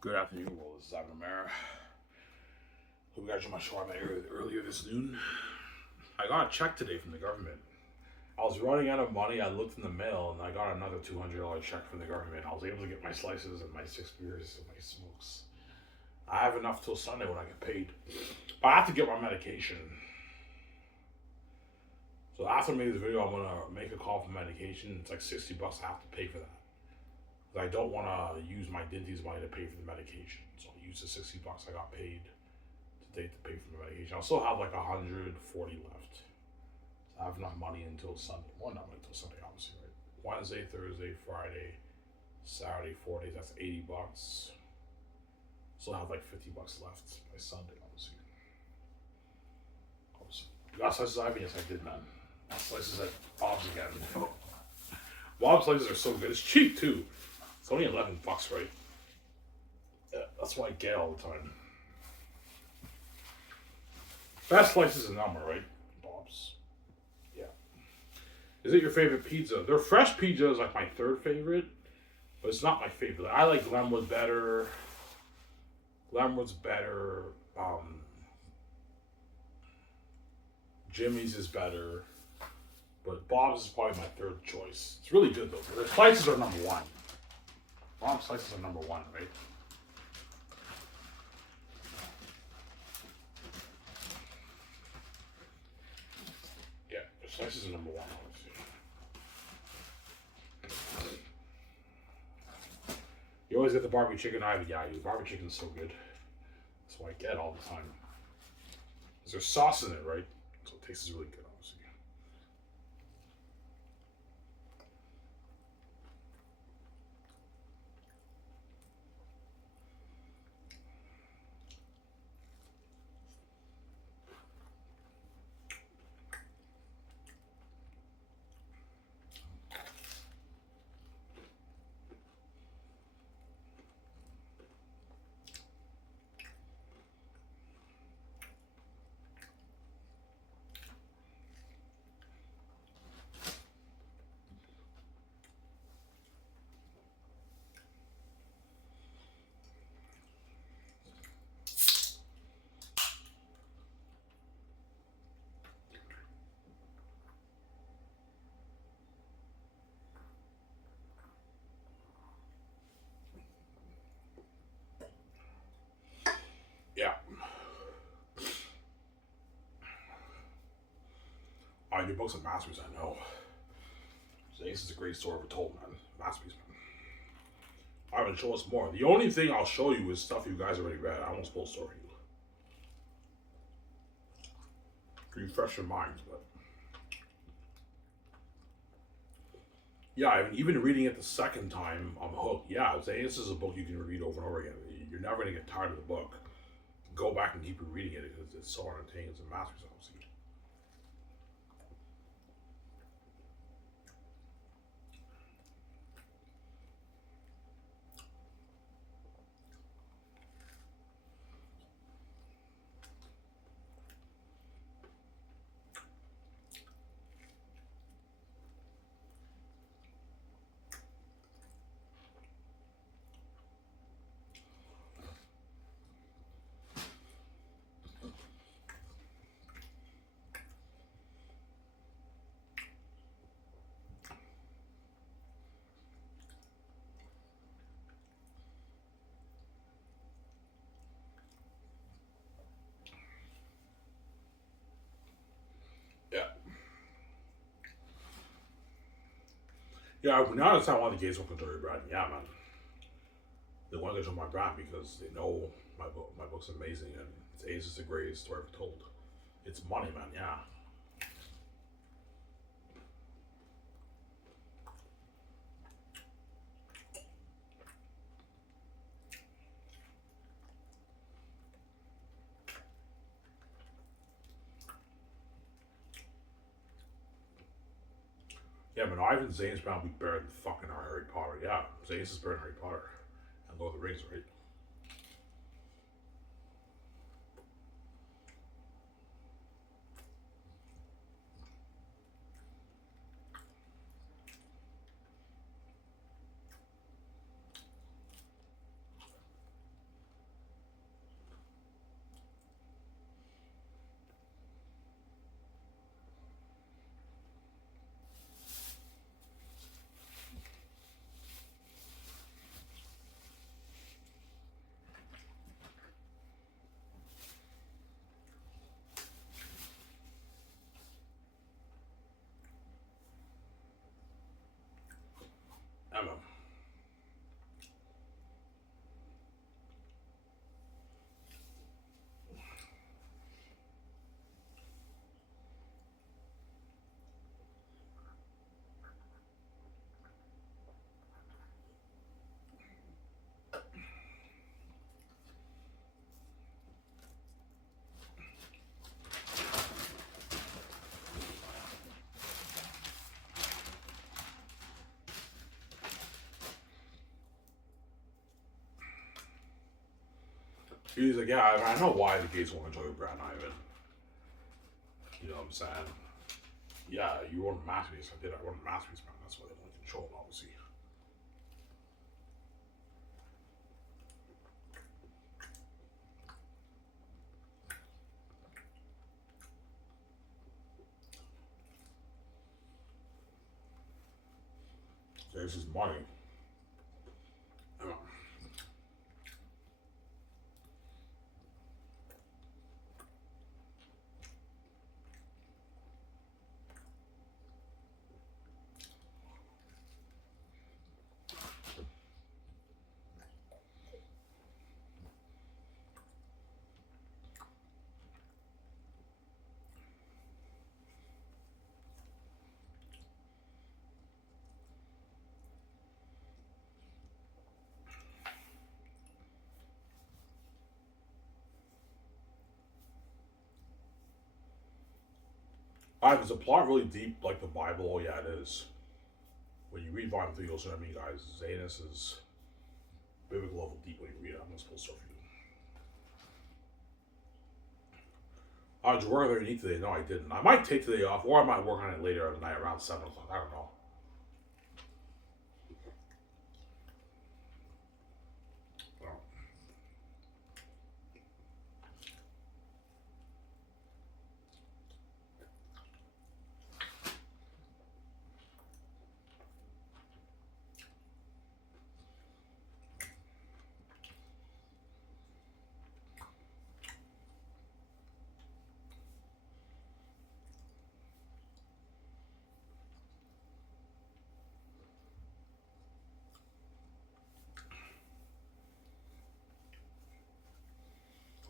Good afternoon, world. This is Ivan Mara. Hope you guys joined my show earlier this noon. I got a check today from the government. I was running out of money. I looked in the mail and I got another $200 check from the government. I was able to get my slices and my 6 beers and my smokes. I have enough till Sunday when I get paid. But I have to get my medication. So after I make this video, I'm gonna make a call for medication. It's like $60. I have to pay for that. I don't want to use my Dinty's money to pay for the medication. So I'll use the $60 I got paid today to pay for the medication. I'll still have like 140 left. So I have enough money until Sunday. Well, not until Sunday, obviously, right? Wednesday, Thursday, Friday, Saturday, 4 days. That's $80. Still have like $50 left by Sunday, obviously. You got slices, Ivan? Yes, I did, man. Got slices at Bob's again. Bob's slices are so good. It's cheap too. It's only $11, right? Yeah, that's why I get all the time. Best slices a number, right? Bob's. Yeah. Is it your favorite pizza? Their fresh pizza is like my third favorite, but it's not my favorite. I like Glenwood better. Glenwood's better. Jimmy's is better. But Bob's is probably my third choice. It's really good though. The slices are number one. Bob's slices are number one, right? Yeah, the slices are number one, obviously. You always get the barbecue chicken. Yeah, the barbecue chicken is so good. That's what I get all the time. There's sauce in it, right? So it tastes really good, obviously. Yeah. Your book's a masterpiece, I know. This is a great story ever told, man. Masterpiece, man. I will show us more. The only thing I'll show you is stuff you guys already read. I won't spoil story you. Refresh your minds, but yeah, even reading it the second time, I'm hooked. Yeah, this is a book you can read over and over again. You're never gonna get tired of the book. Go back and keep reading it because it's so entertaining. It's a masterpiece, obviously. Yeah. Yeah, now I understand why the gays don't control your brand. Yeah, man. They want to control my brand because they know my book's amazing and it's just the greatest story ever told. It's money, man, yeah. Yeah, man, Ivan Zane's probably better than fucking our Harry Potter. Yeah, Zane's is better than Harry Potter and Lord of the Rings, right? He's like, yeah, I know why the gays won't enjoy Brad Ivan. You know what I'm saying? Yeah, you run a masterpiece. I did. I run a masterpiece, man. That's why they want to control it, obviously. This is money. Alright, is the plot really deep like the Bible? Oh, yeah, it is. When you read Volume 3, you'll see what I mean, guys. Xanus is biblical level deep when you read it. I'm not supposed to you. Did you work on your today? No, I didn't. I might take today off, or I might work on it later at night around 7 o'clock. I don't know.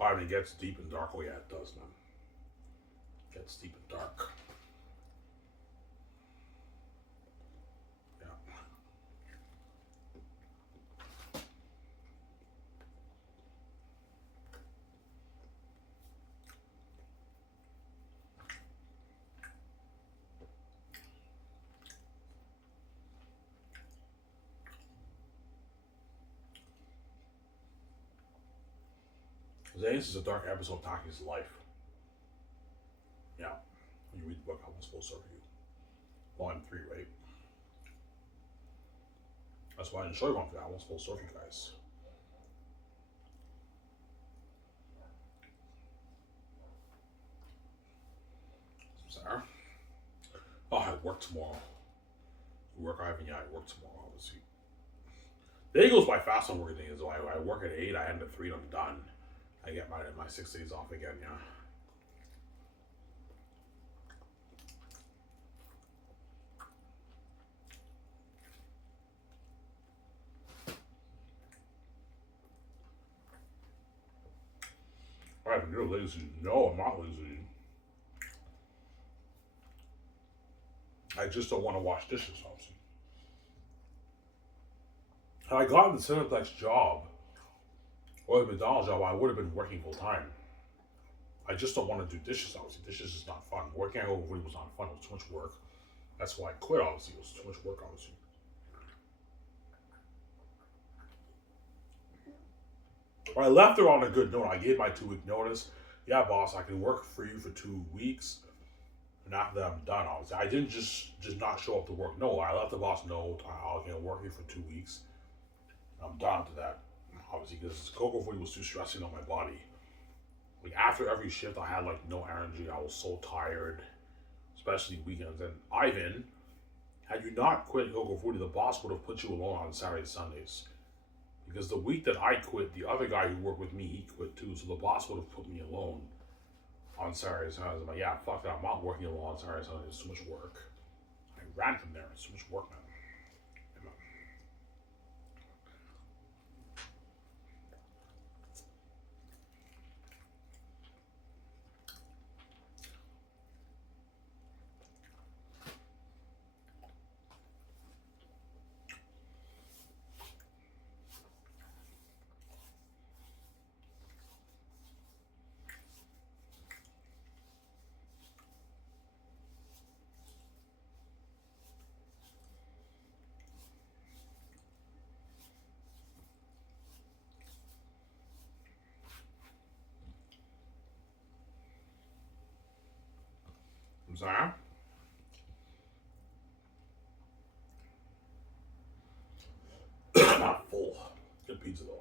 I mean, it gets deep and dark. Oh, yeah, it does, man. It gets deep and dark. Yeah. Xanus is a dark episode of Taki's life. Yeah. When you read the book, I was supposed to serve you. Volume 3, right? That's why I didn't show you Volume 3. I was supposed to serve you guys. Sorry. Oh, I work tomorrow. You work, Ivan? Yeah, I work tomorrow, obviously. The day goes by fast on working days. So I work at 8, I end at 3, and I'm done. I get my 6 days off again, yeah. Alright, you're lazy. No, I'm not lazy. I just don't want to wash dishes, obviously. Had I gotten the Cineplex job or the McDonald's job, I would have been working full time. I just don't want to do dishes, obviously. Dishes is not fun. Working at Home Depot was not fun. It was too much work. That's why I quit, obviously. It was too much work, obviously. But I left her on a good note. I gave my 2-week notice. Yeah, boss, I can work for you for 2 weeks. And after that, I'm done, obviously. I didn't just not show up to work. No, I let the boss know I can work here for 2 weeks. I'm done to that. Obviously, because cocoa food was too stressing on my body. Like, after every shift, I had, like, no energy. I was so tired, especially weekends. And Ivan, had you not quit Cocoa Foodie, the boss would have put you alone on Saturdays, Sundays. Because the week that I quit, the other guy who worked with me, he quit too. So the boss would have put me alone on Saturdays, Sundays. I'm like, yeah, fuck that. I'm not working alone on Saturdays, Sundays. It's too much work. I ran from there. It's too much work, man. Sorry? Not full. Good pizza though.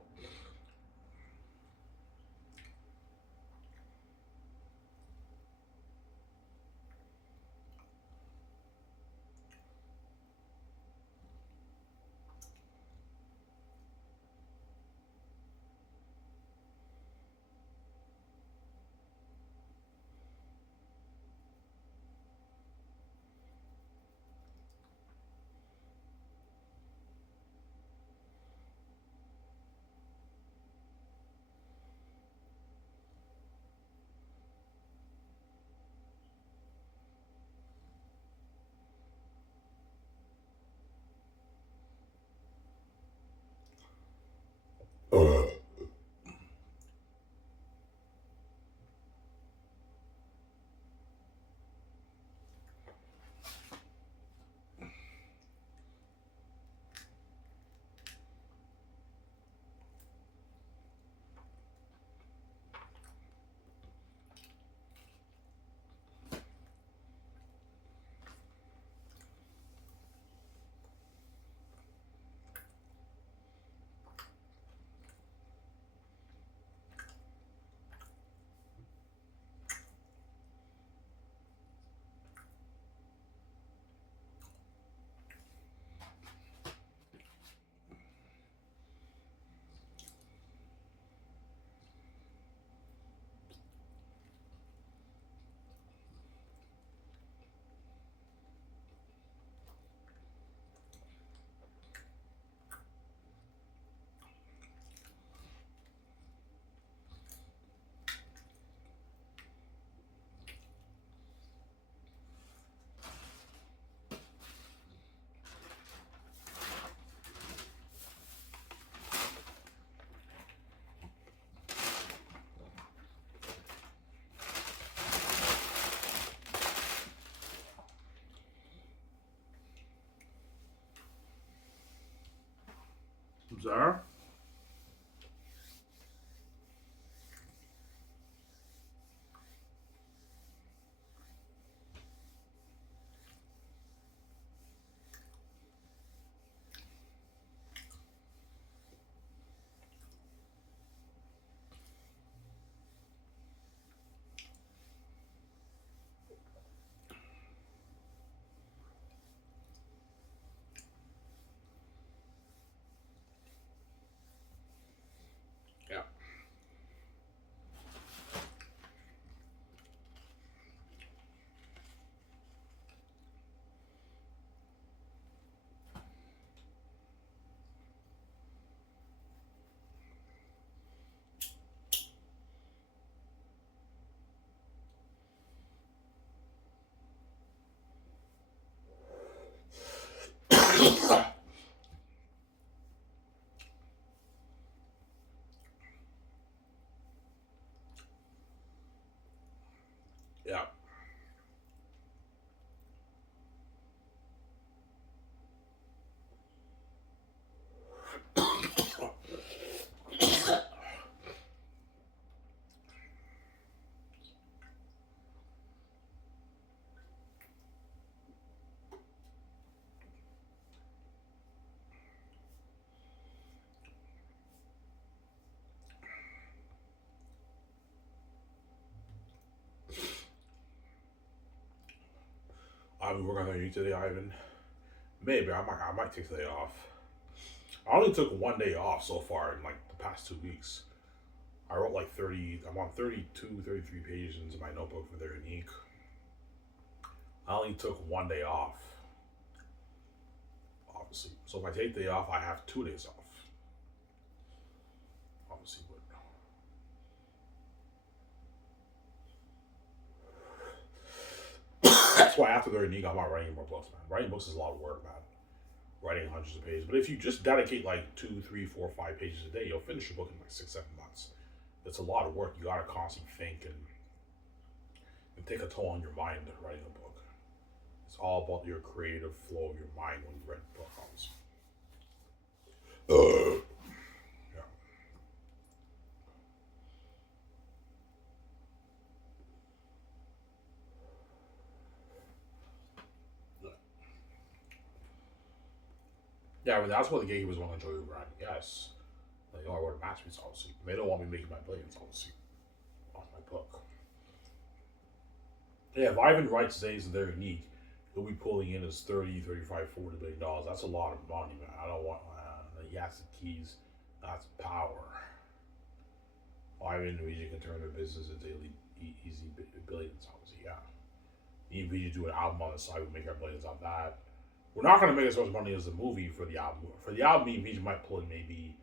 Sorry? Yeah. Yeah. I'll be working on you today, Ivan. Maybe I might take today off. I only took one day off so far in like the past 2 weeks. I wrote like 30, I'm on 32, 33 pages into my notebook for their unique. I only took one day off, obviously. So if I take the day off, I have 2 days off. Obviously, but that's why after the unique, I'm not writing more books, man. Writing books is a lot of work, man. Writing hundreds of pages. But if you just dedicate like 2, 3, 4, 5 pages a day, you'll finish your book in like 6, 7 months. It's a lot of work. You gotta constantly think and take a toll on your mind writing a book. It's all about your creative flow of your mind when you read the book, obviously. Yeah. Yeah, I mean, that's what the gatekeepers want to enjoy Uber at. Yes. Like, oh, I wrote a masterpiece, obviously. They don't want me making my billions, obviously, off my book. Yeah, if Ivan writes days and they're unique, he'll be pulling in his 30, 35, $40 billion. That's a lot of money, man. I don't want he has the keys. That's power. Ivan and Luigi can turn their business into easy billions, obviously, yeah. Me and Luigi do an album on the side, we make our billions on that. We're not going to make as much money as the movie for the album. For the album, me and Luigi might pull in maybe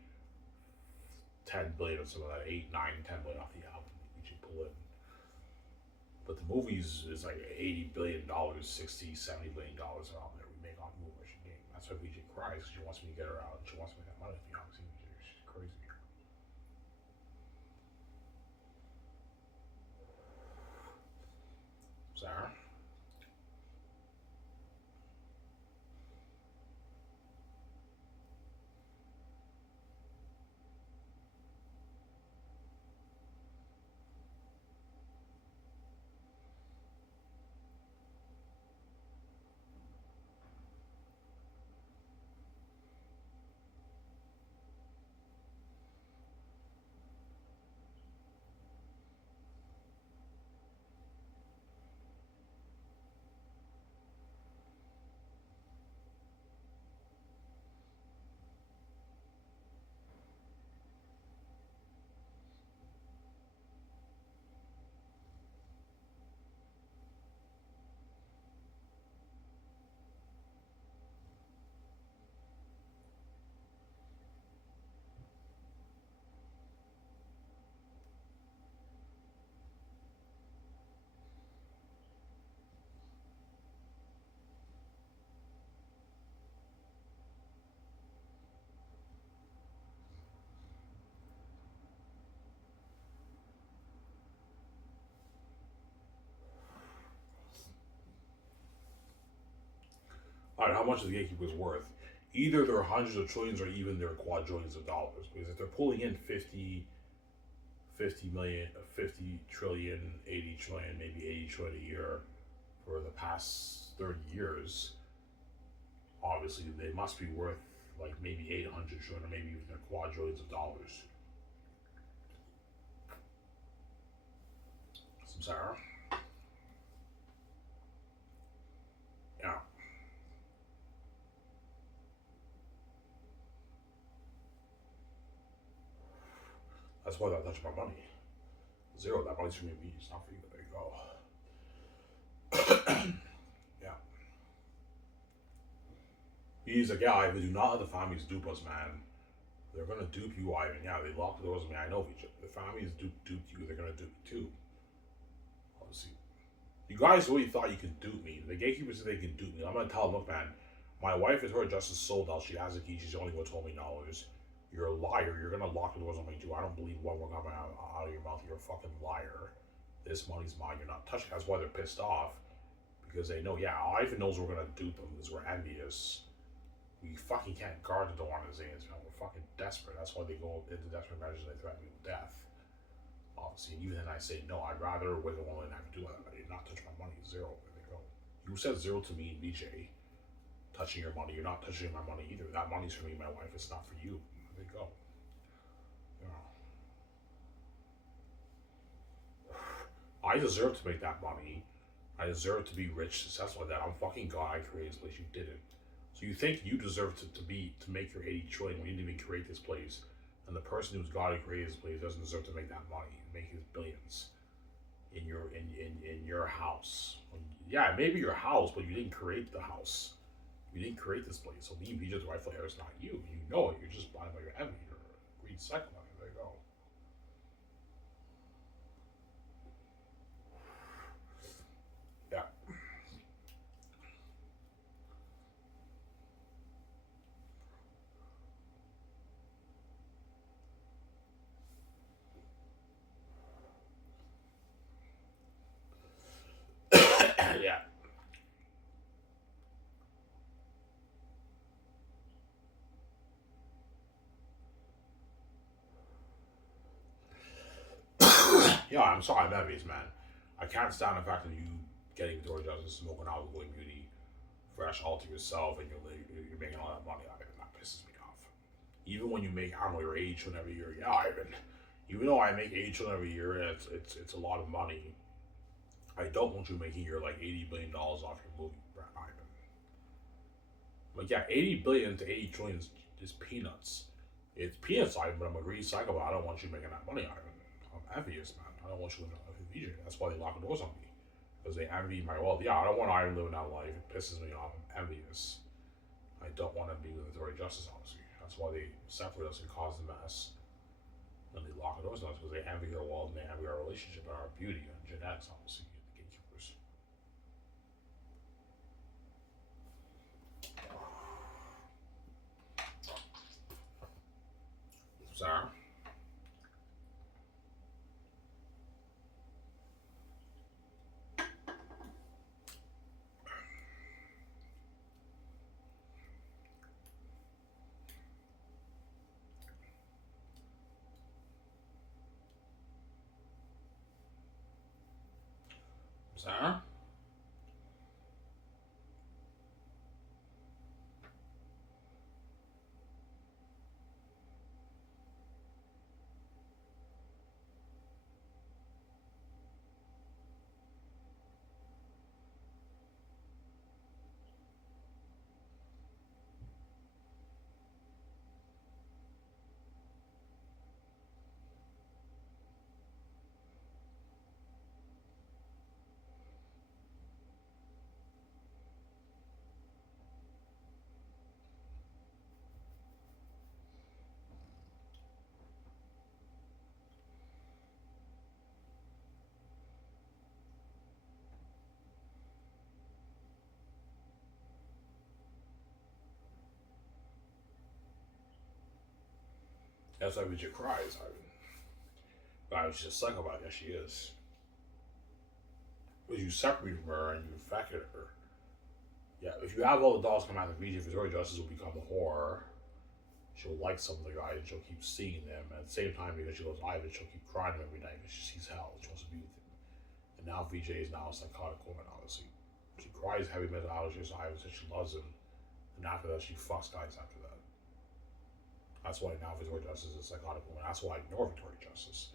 10 billion or something like that, 8, 9, 10 billion off the album. We should pull in. But the movies is like $80 billion, 60, $70 billion around there we make on the movie game. That's why VJ cries. She wants me to get her out. She wants me to have money. You know, she's crazy. Sarah? All right, how much is the gatekeepers worth? Either they're hundreds of trillions or even they're quadrillions of dollars. Because if they're pulling in 50 million, 50 trillion, 80 trillion, maybe 80 trillion a year for the past 30 years, obviously they must be worth like maybe 800 trillion or maybe even they're quadrillions of dollars. Some Sarah? Yeah. That's why I touch my money. Zero, that money's for me. It's not for you. There you go. Yeah. He's like, yeah, Ivan, do not let the families dupe us, man. They're gonna dupe you, Ivan. Yeah, they locked the doors on me. I know each other. The families duped you. They're gonna dupe you too. Obviously, you guys really thought you could dupe me. The gatekeepers said they can dupe me. I'm gonna tell them, look, man, my wife is her justice sold out. She has a key. She's the only one who told me $20. You're a liar. You're gonna lock the doors on me too. I don't believe one word coming out of your mouth. You're a fucking liar. This money's mine. You're not touching. That's why they're pissed off because they know. Yeah, Ivan knows we're gonna dupe them because we're envious. We fucking can't guard the door on his hands, man. We're fucking desperate. That's why they go into desperate measures and they threaten me with death. Obviously, and even then I say no. I'd rather wait a while and have to do that. I did not touch my money. Zero. There they go. You said zero to me and BJ. Touching your money. You're not touching my money either. That money's for me and my wife. It's not for you. There you go. Yeah. I deserve to make that money. I deserve to be rich, successful like that. I'm fucking God. I created this place. You didn't. So you think you deserve to make your 80 trillion when you didn't even create this place, and the person who's God who created this place doesn't deserve to make that money, make his billions in your house. Yeah, maybe your house, but you didn't create the house. You didn't create this place. So me and BJ's rightful heir is not you. You know it. You're just blind by your envy. You're a greed cycle. There you go. Yeah. Yeah. Yeah, I'm sorry, I'm envious, man. I can't stand the fact that you getting door justice, smoking alcohol, beauty, fresh all to yourself, and you're making all that money. I'm not pissed pisses me off. Even when you make, I don't know, your age every year. Yeah, Ivan. Even though I make age every year, and it's a lot of money. I don't want you making your like $80 billion off your movie, Brad Ivan. Like yeah, 80 billion to 80 trillion is peanuts. It's peanuts, Ivan, but I'm a greedy psycho. I don't want you making that money, Ivan. I'm envious, man. I don't want you living that life in VJ. That's why they lock the doors on me. Because they envy my wealth. Yeah, I don't want Ivan living that life. It pisses me off. I'm envious. I don't want to be with authority justice, obviously. That's why they separate us and cause the mess. And they lock the doors on us because they envy our wealth and they envy our relationship and our beauty and genetics, obviously. The gatekeepers. Sarah? Sarah? That's why Bridget cries, Ivan. But I was just psycho about it. Yes, she is. Because you separated from her and you infected her. Yeah, if you have all the dolls come out of VJ, Victoria Justice will become a whore. She'll like some of the guys and she'll keep seeing them. And at the same time, because she loves Ivan, she'll keep crying every night because she sees hell. She wants to be with him. And now VJ is now a psychotic woman, obviously. She cries heavy mental anguish to Ivan says she loves him. And after that, she fucks guys after that. That's why now Victoria Justice is a psychotic woman. That's why I ignore Victoria Justice.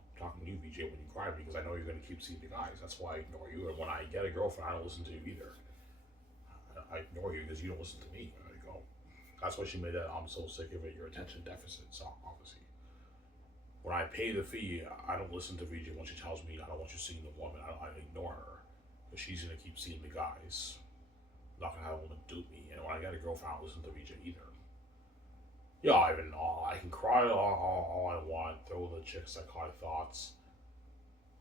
I'm talking to you, VJ, when you cry because I know you're going to keep seeing the guys. That's why I ignore you. And when I get a girlfriend, I don't listen to you either. I ignore you because you don't listen to me. There you go. That's why she made that I'm so sick of it, your attention deficit song, obviously. When I pay the fee, I don't listen to VJ when she tells me I don't want you seeing the woman. I ignore her. Because she's going to keep seeing the guys. I'm not going to have a woman dupe me. And when I get a girlfriend, I don't listen to VJ either. Yeah, Ivan, I can cry all I want, throw the chicks psychotic thoughts.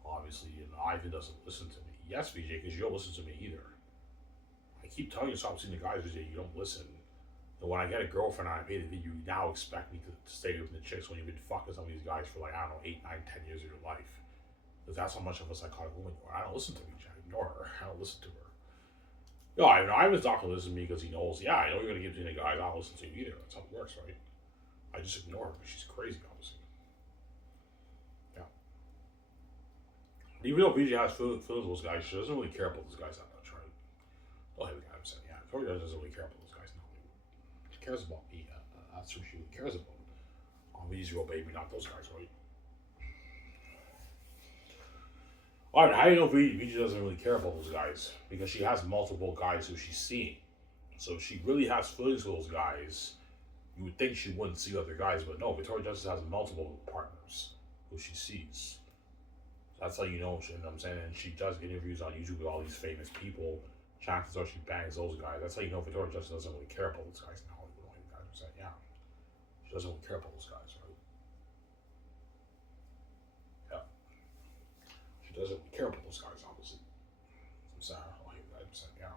Obviously, and Ivan doesn't listen to me. Yes, VJ, because you don't listen to me either. I keep telling you to stop seeing the guys, VJ, you don't listen. And when I get a girlfriend and I pay the fee, you now expect me to stay with the chicks when you've been fucking some of these guys for like, I don't know, 8, 9, 10 years of your life. Because that's how much of a psychotic woman you are. I don't listen to VJ, I ignore her. I don't listen to her. Yeah, Ivan's not going to listen to me because he knows, yeah, I know you're going to keep seeing the guys, I don't listen to you either. That's how it works, right? I just ignore her because she's crazy, obviously. Yeah. Even though VJ has feelings with those guys, she doesn't really care about those guys that much, right? Don't have the guy upset. Yeah, Tori doesn't really care about those guys in Hollywood. She cares about me. That's who she really cares about. VJ's real baby, not those guys, right? Alright, how do you know VJ doesn't really care about those guys? Because she has multiple guys who she's seeing. So if she really has feelings for those guys, you would think she wouldn't see other guys, but no, Victoria Justice has multiple partners who she sees. That's how you know, you know what I'm saying? And she does interviews on YouTube with all these famous people. Chances are she bangs those guys. That's how you know Victoria Justice doesn't really care about those guys in Hollywood. Like the guys are saying, yeah. She doesn't really care about those guys, right? Yeah. She doesn't really care about those guys, obviously. I'm sorry, like the guys are saying, yeah.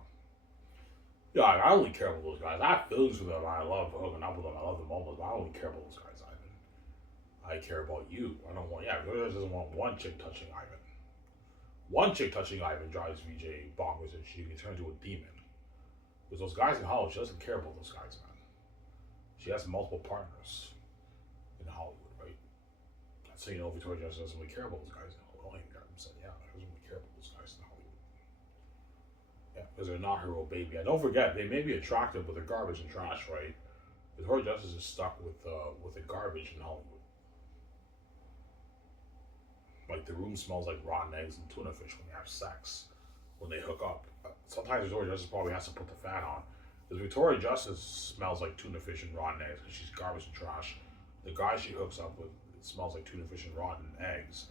Yeah, I don't really care about those guys. I have feelings for them. I love hooking up with them. I love them almost, but I don't really care about those guys, Ivan. I care about you. I don't want, yeah, Victoria doesn't want one chick touching Ivan. One chick touching Ivan drives VJ bonkers and she can turn into a demon. Because those guys in Hollywood, she doesn't care about those guys, man. She has multiple partners in Hollywood, right? That's how you know Victoria Justice doesn't really care about those guys in Hollywood. I'm saying, yeah, she doesn't really care about those guys in Hollywood. Yeah, because they're not her real baby. And don't forget, they may be attractive, but they're garbage and trash, right? Victoria Justice is stuck with the garbage in Hollywood. Like the room smells like rotten eggs and tuna fish when they have sex, when they hook up. Sometimes Victoria Justice probably has to put the fan on. Because Victoria Justice smells like tuna fish and rotten eggs because she's garbage and trash. The guy she hooks up with, it smells like tuna fish and rotten eggs.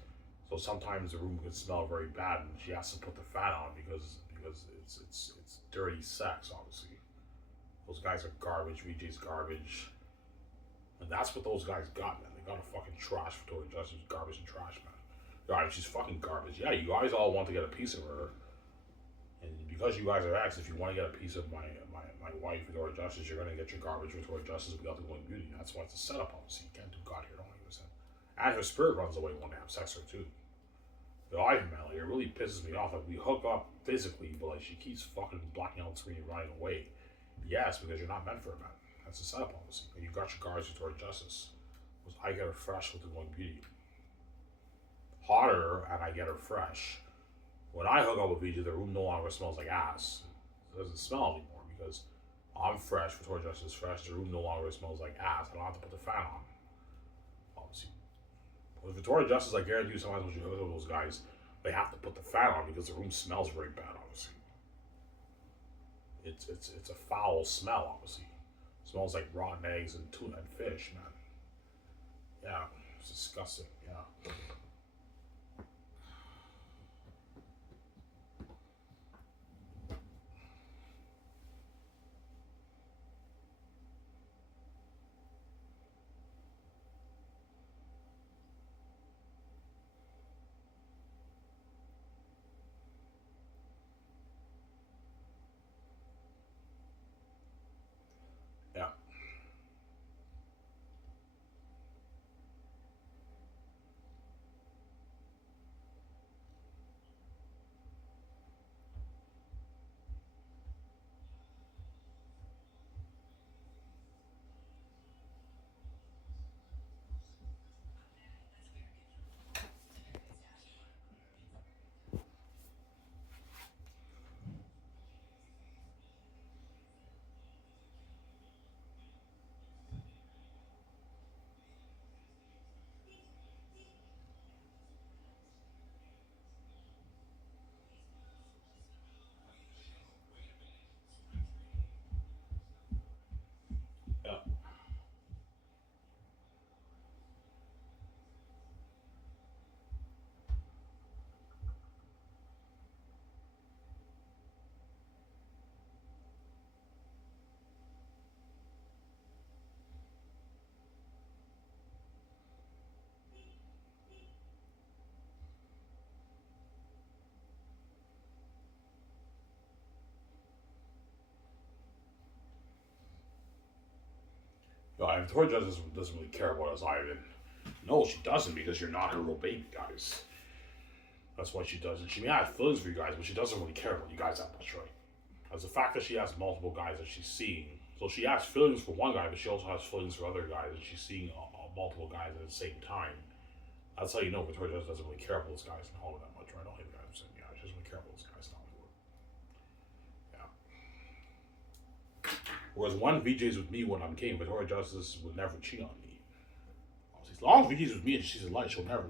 So sometimes the room could smell very bad, and she has to put the fan on because it's dirty sex. Obviously, those guys are garbage. VJ's garbage, and that's what those guys got, man. They got a fucking trash Victoria Justice, garbage and trash, man. God, she's fucking garbage. Yeah, you guys all want to get a piece of her, and because you guys are ex, if you want to get a piece of my wife, Victoria Justice, you're gonna get your garbage Victoria Justice without the going beauty. That's why it's a setup, obviously. You can't do God here, don't understand. And her spirit runs away when they have sex with her too. The life, man, like, it really pisses me off. Like, we hook up physically, but like she keeps fucking blacking out the screen and running away. Yes, because you're not meant for her, man. That's a setup, obviously. And you got your garbage Victoria Justice. Because I get her fresh with the going beauty. Hotter, and I get her fresh. When I hook up with VJ, the room no longer smells like ass. It doesn't smell anymore because I'm fresh, Victoria Justice is fresh. The room no longer smells like ass. I don't have to put the fan on. Obviously. With Victoria Justice, I guarantee you sometimes when you hook up with those guys, they have to put the fan on because the room smells very bad, obviously. It's a foul smell, obviously. It smells like rotten eggs and tuna and fish, man. Yeah, it's disgusting, yeah. Yeah. Yeah. If Victoria Justice doesn't really care about us either. No, she doesn't because you're not her real baby, guys. That's why she doesn't. She may have feelings for you guys, but she doesn't really care about you guys that much, right? As the fact that she has multiple guys that she's seeing. So she has feelings for one guy, but she also has feelings for other guys, and she's seeing multiple guys at the same time. That's how you know Victoria Justice doesn't really care about those guys in Hollywood that much, right? All the guys saying, yeah, she doesn't really care about those guys in Hollywood. Yeah. Whereas one VJ's with me when I'm king, Victoria Justice would never cheat on me. As long as VJ's with me and she's in light, she'll never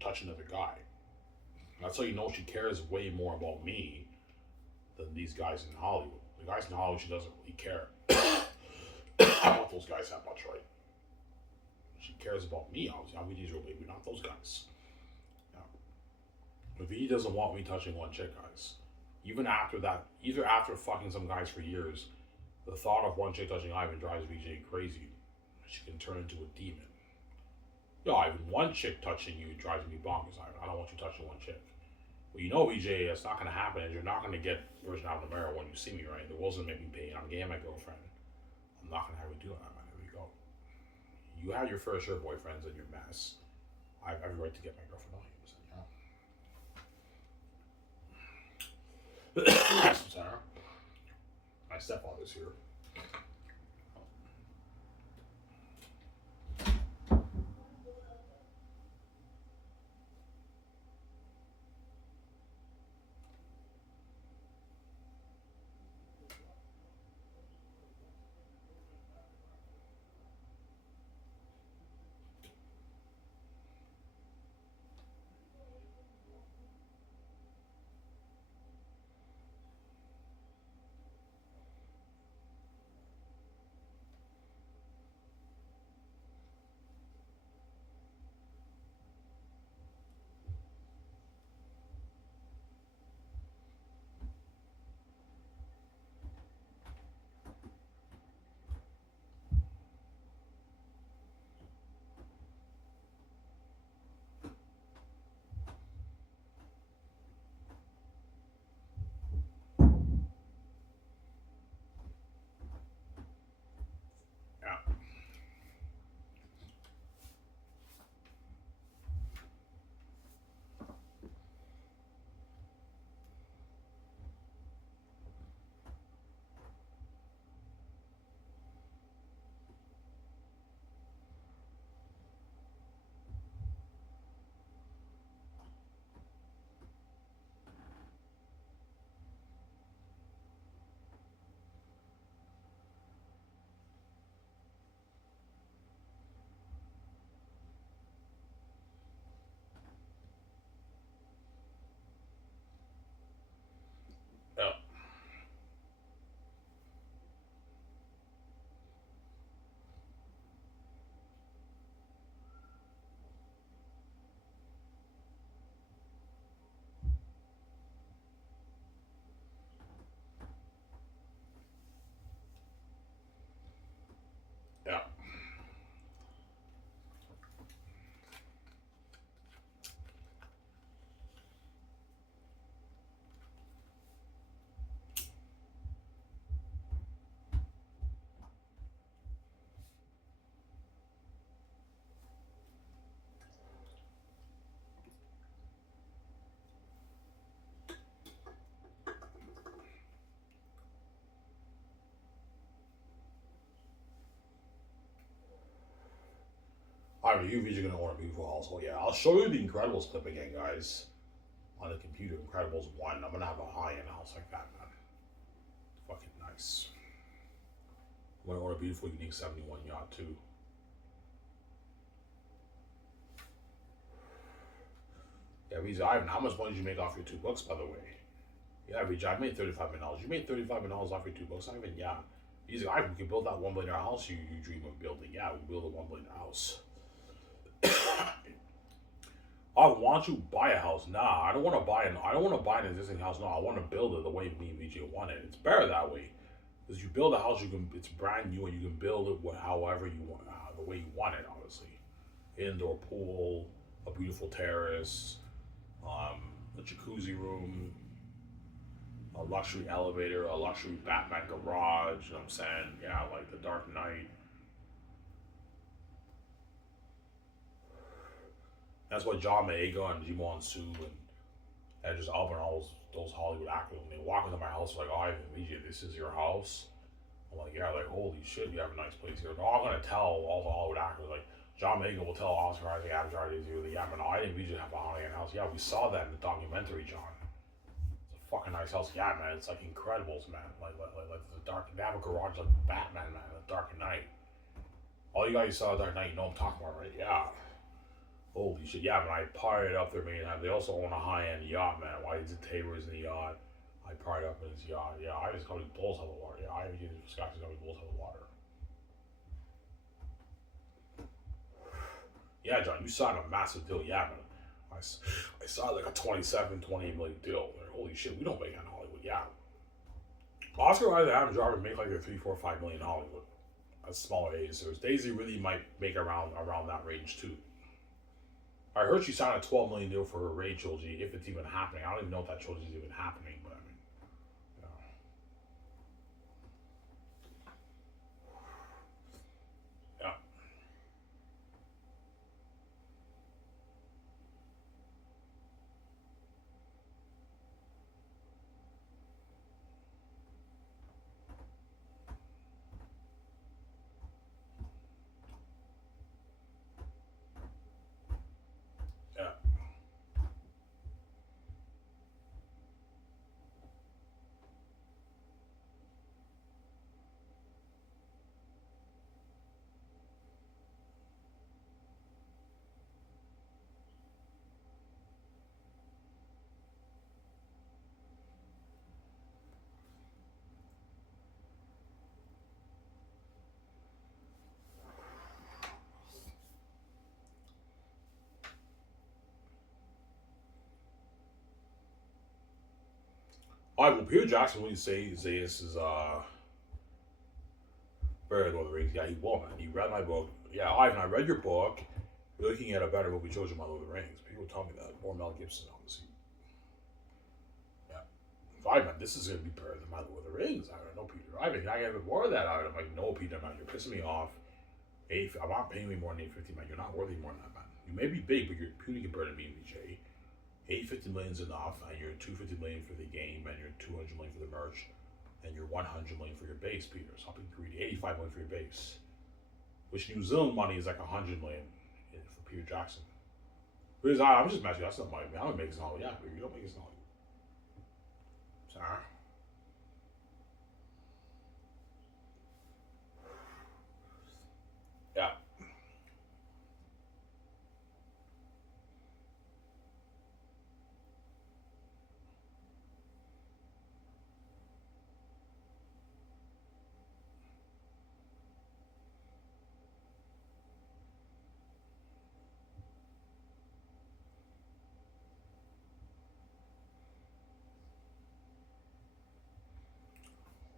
touch another guy. That's how you know she cares way more about me than these guys in Hollywood. The guys in Hollywood, she doesn't really care. I want those guys that much, right? She cares about me, obviously. I'm VJ's real baby, not those guys. Yeah. But VJ doesn't want me touching one chick, guys. Even after that, either after fucking some guys for years, the thought of one chick touching Ivan drives VJ crazy. She can turn into a demon. Yo, Ivan, one chick touching you drives me bonkers, Ivan. I don't want you touching one chick. Well, you know, VJ, it's not going to happen, and you're not going to get Virgin out of the mirror when you see me, right? The world's going to make me pay, and I'm gay, my girlfriend. I'm not going to have you do that, man. Here we go. You have your fair share of boyfriends and your mess. I have every right to get my girlfriend on you, you know? Sarah. My stepfather's here. Alright, you VJ gonna own a beautiful house. Oh yeah, I'll show you the Incredibles clip again, guys. On the computer, Incredibles 1. I'm gonna have a high-end house like that, man. Fucking nice. I'm gonna own a beautiful, unique 71 yacht too. Yeah, VJ, Ivan, how much money did you make off your 2 books, by the way? Yeah, VJ, I made $35 million. You made $35 million off your 2 books, Ivan? Yeah. VJ, Ivan, we can build that $1 billion house you dream of building. Yeah, we build a $1 billion house. Oh, why don't you buy a house? Nah, I don't want to buy an existing house. No, I want to build it the way me and VJ want it. It's better that way. Because you build a house, it's brand new, and you can build it however you want, the way you want it. Obviously, indoor pool, a beautiful terrace, a jacuzzi room, a luxury elevator, a luxury Batman garage. You know what I'm saying? Yeah, like the Dark Knight. That's what John Mayega and Jimon Su and Edris Alba and all those Hollywood actors, when they walk into my house, like, oh, Ivan, VJ, this is your house? I'm like, yeah, like, holy shit, you have a nice place here. They're all going to tell all the Hollywood actors, like, John Mayega will tell Oscar Isaac, Adam Driver, yeah, man, I didn't VJ have a high-end house. Yeah, we saw that in the documentary, John. It's a fucking nice house. Yeah, man, it's like Incredibles, man. Like the Dark, they have a garage like Batman, man, the Dark Knight. All you guys saw the Dark Knight, you know what I'm talking about, right? Yeah. Holy shit, yeah, man, I partied up there, man. They also own a high-end yacht, man. Why is it Tabor's in the yacht? I partied up in his yacht. Yeah, I just probably blows out of the water. Yeah, I just Scotch is probably blows out of the water. Yeah, John, you signed a massive deal. Yeah, man. I signed like a 27, 28 million deal. Like, holy shit, we don't make that in Hollywood. Yeah. Oscar Isaac, Adam Driver make like a 3, 4, 5 million in Hollywood. That's smaller A's. So Daisy really might make around that range too. I heard she signed a $12 million deal for her Raid trilogy, if it's even happening. I don't even know if that trilogy is even happening, but I mean, yeah. Yeah. All right, well, Peter Jackson, when you say Xanus is very Lord of the Rings, yeah, he will, man. He read my book. Yeah, Ivan, I read your book. You're looking at a better movie, chose you my Lord of the Rings. People tell me that. More Mel Gibson, obviously. Yeah. Ivan, this is going to be better than my Lord of the Rings. I don't know, Peter. Ivan, I get more of that out. I'm like, no, Peter, man, you're pissing me off. I'm not paying me more than 850, man. You're not worthy more than that, man. You may be big, but you're puny compared to me, VJ. 850 million is enough, and you're 250 million for the game, and you're 200 million for the merch, and you're 100 million for your base, Peter. Stop being greedy. 85 million for your base, which New Zealand money is like 100 million for Peter Jackson. Because I'm just messing. That's not money. I don't make this Hollywood. Yeah, you don't make this Hollywood. Sorry. Yeah.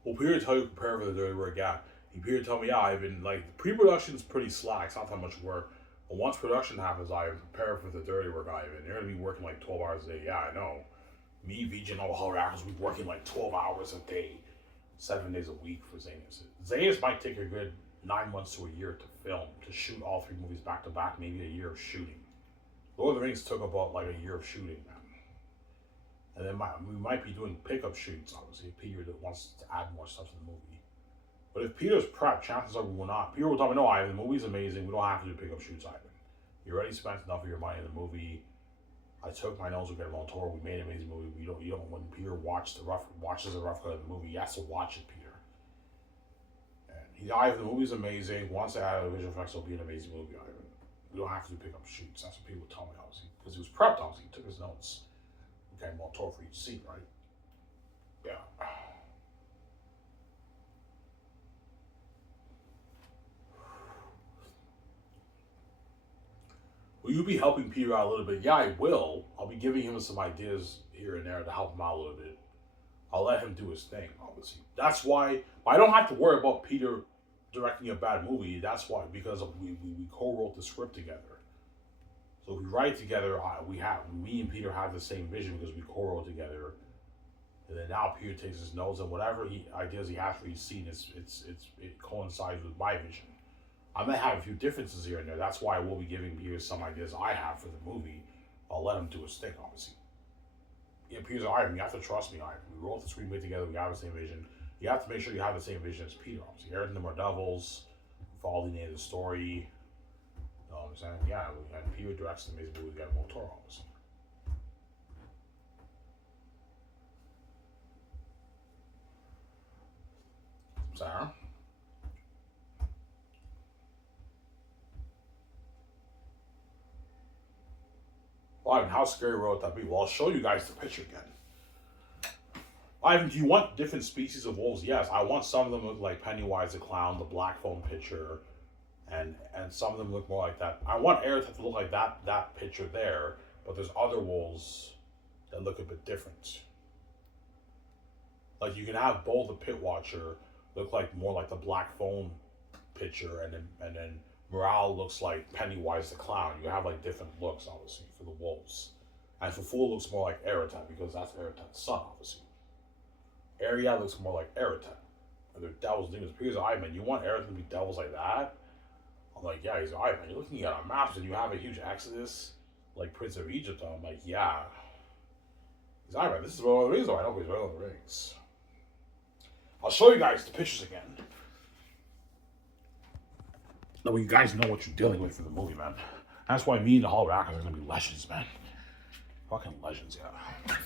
Well, Peter tell you prepare for the dirty work. Yeah. Peter tell me, yeah, I've been like pre-production's pretty slack. It's not that much work. But once production happens, I prepare for the dirty work, Ivan. You're gonna be working like 12 hours a day. Yeah, I know. Me, VJ, and all the Hollywood actors, we working like 12 hours a day, 7 days a week for Xanus. Xanus might take a good 9 months to a year to film, to shoot all 3 movies back to back, maybe a year of shooting. Lord of the Rings took about like a year of shooting, man. And then we might be doing pickup shoots, obviously, if Peter wants to add more stuff to the movie. But if Peter's prep, chances are we will not. Peter will tell me, no, Ivan, the movie's amazing. We don't have to do pickup shoots, Ivan. You already spent enough of your money in the movie. I took my nose with Guillermo del Toro. We made an amazing movie. You don't. When Peter watches the rough cut of the movie, he has to watch it, Peter. And the movie's amazing. Once I have visual effects, it'll be an amazing movie. We don't have to do pickup shoots. That's what people tell me, obviously, because he was prepped. Obviously, he took his notes. Okay, Del Toro for each scene, right? Yeah. Will you be helping Peter out a little bit? Yeah, I will. I'll be giving him some ideas here and there to help him out a little bit. I'll let him do his thing, obviously. That's why I don't have to worry about Peter directing a bad movie. That's why, because we co-wrote the script together. So we write together. Me and Peter have the same vision because we co-wrote together. And then now Peter takes his notes and whatever ideas he has for each scene, it coincides with my vision. I may have a few differences here and there. That's why I will be giving Peter some ideas I have for the movie. I'll let him do his thing, obviously. Yeah, Peter's Ivan. You have to trust me, Ivan. We wrote the screenplay together. We have the same vision. You have to make sure you have the same vision as Peter, obviously. Eric and them are devils. Follow the name of the story. You know what I'm saying? Yeah, and Peter directs the amazing movie. We got Del Toro, obviously. Sarah? Well, Ivan, how scary would that be? Well, I'll show you guys the picture again. Ivan, do you want different species of wolves? Yes, I want some of them to look like Pennywise the Clown, the black phone picture, and some of them look more like that. I want Aerith to look like that picture there, but there's other wolves that look a bit different. Like you can have both the Pit Watcher look like more like the black phone picture, and then Morale looks like Pennywise the Clown. You have like different looks, obviously, for the wolves. And for Fool looks more like Eratet because that's Eratet's son, obviously. Ariel looks more like Eratet. And they're devils, demons. Here's Ivan. You want Eratet to be devils like that? I'm like, yeah, he's Ivan. You're looking at our maps and you have a huge exodus like Prince of Egypt. I'm like, yeah. He's Ivan. This is Lord of the Rings, though. I know he's Lord of the Rings. I'll show you guys the pictures again. Now you guys know what you're dealing with for the movie, man. That's why me and the Hall Rackers are gonna be legends, man. Fucking legends, yeah.